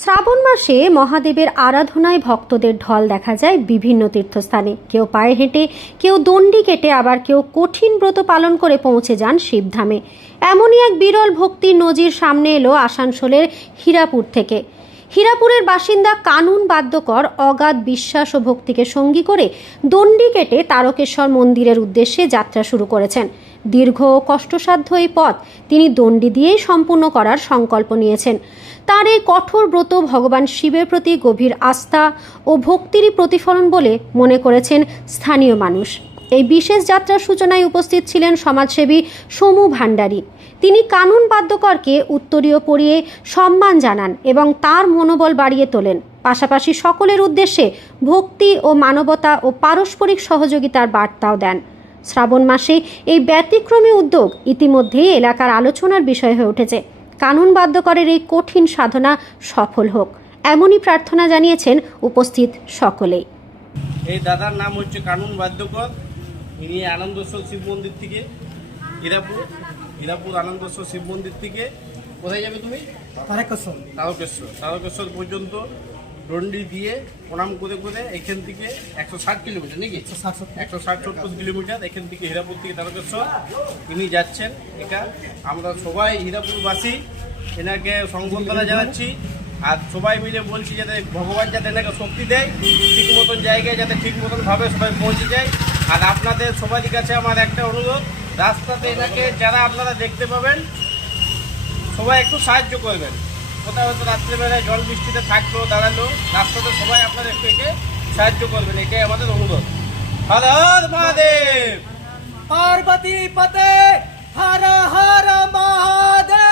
শ্রাবণ মাসে মহাদেবের আরাধনায় ভক্তদের ঢল দেখা যায় বিভিন্ন তীর্থস্থানে। কেউ পায়ে হেঁটে, কেউ দণ্ডি কেটে, আবার কেউ কঠিন ব্রত পালন করে পৌঁছে যান শিবধামে। এমনই এক বিরল ভক্তির নজির সামনে এলো আসানসোলের হীরাপুর থেকে। হীরাপুরের বাসিন্দা কানুন বাদ্যকর অগাধ বিশ্বাস ও ভক্তিকে সঙ্গী করে দণ্ডি কেটে তারকেশ্বর মন্দিরের উদ্দেশ্যে যাত্রা শুরু করেছেন। দীর্ঘ ও কষ্টসাধ্য এই পথ তিনি দণ্ডি দিয়েই সম্পূর্ণ করার সংকল্প নিয়েছেন। তার এই কঠোর ব্রত ভগবান শিবের প্রতি গভীর আস্থা ও ভক্তিরই প্রতিফলন বলে মনে করেছেন স্থানীয় মানুষ। এই বিশেষ যাত্রার সূচনায় উপস্থিত ছিলেন সমাজসেবী সমু ভান্ডারী। তিনি কানুন বাদ্যকরকে উত্তরীয় পরিয়ে সম্মান জানান এবং তার মনোবল বাড়িয়ে তোলেন। পাশাপাশি সকলের উদ্দেশ্যে ভক্তি ও মানবতা ও পারস্পরিক সহযোগিতার বার্তাও দেন। শ্রাবণ মাসে এই ব্যতিক্রমী উদ্যোগ ইতিমধ্যেই এলাকার আলোচনার বিষয় হয়ে উঠেছে। কানুন বাদ্যকরের এই কঠিন সাধনা সফল হোক, এমনই প্রার্থনা জানিয়েছেন উপস্থিত সকলেই। এই দাদার নাম হচ্ছে কানুন বাদ্যকর। ইনি আনন্দেশ্বর শিব মন্দির থেকে হীরাপুর আনন্দেশ্বর শিব মন্দির থেকে কোথায় যাবে তুমি? তারকেশ্বর পর্যন্ত দণ্ডি দিয়ে প্রণাম করে করে এখান থেকে 160 কিলোমিটার নাকি 160-170 কিলোমিটার এখান থেকে হীরাপুর থেকে তারকেশ্বর ইনি যাচ্ছেন। এটা আমরা সবাই হীরাপুরবাসী এনাকে সংবর্ধনা জানাচ্ছি, আর সবাই মিলে বলছি যাতে ভগবান যাতে এনাকে শক্তি দেয়, ঠিক মতন জায়গায় যাতে ঠিক মতন ভাবে সবাই পৌঁছে যায়। আর আপনাদের সবারই কাছে আমার একটা অনুরোধ, রাস্তাতে এনাকে যারা আপনারা দেখতে পাবেন সবাই একটু সাহায্য করবেন। কোথাও হয়তো রাত্রেবেলায় জল বৃষ্টিতে থাকলো দাঁড়ালো, রাস্তাতে সবাই আপনারা একটু একে সাহায্য করবেন, এটাই আমাদের অনুরোধ। হর হর মহাদেব, পার্বতী পতে হর হর মহাদেব।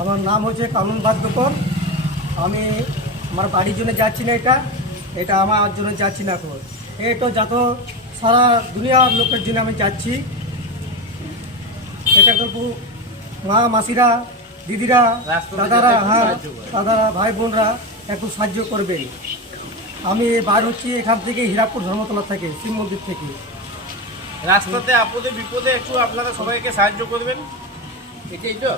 আমার নাম হচ্ছে কানুন বাদ্যকর। আমি আমার বাড়ির জন্য যাচ্ছি না, এটা আমার জন্য যাচ্ছি না। এটা যত সারা দুনিয়ার লোকের জন্য আমি যাচ্ছি। এটা গল্প মা মাসিরা, দিদিরা, দাদারা, হ্যাঁ দাদারা, ভাই বোনরা একটু সাহায্য করবেন। আমি বার হচ্ছি এখান থেকে হীরাপুর ধর্মতলা থেকে, শিব মন্দির থেকে। রাস্তাতে আপদে বিপদে একটু আপনারা সবাইকে সাহায্য করবেন, এটাই তো।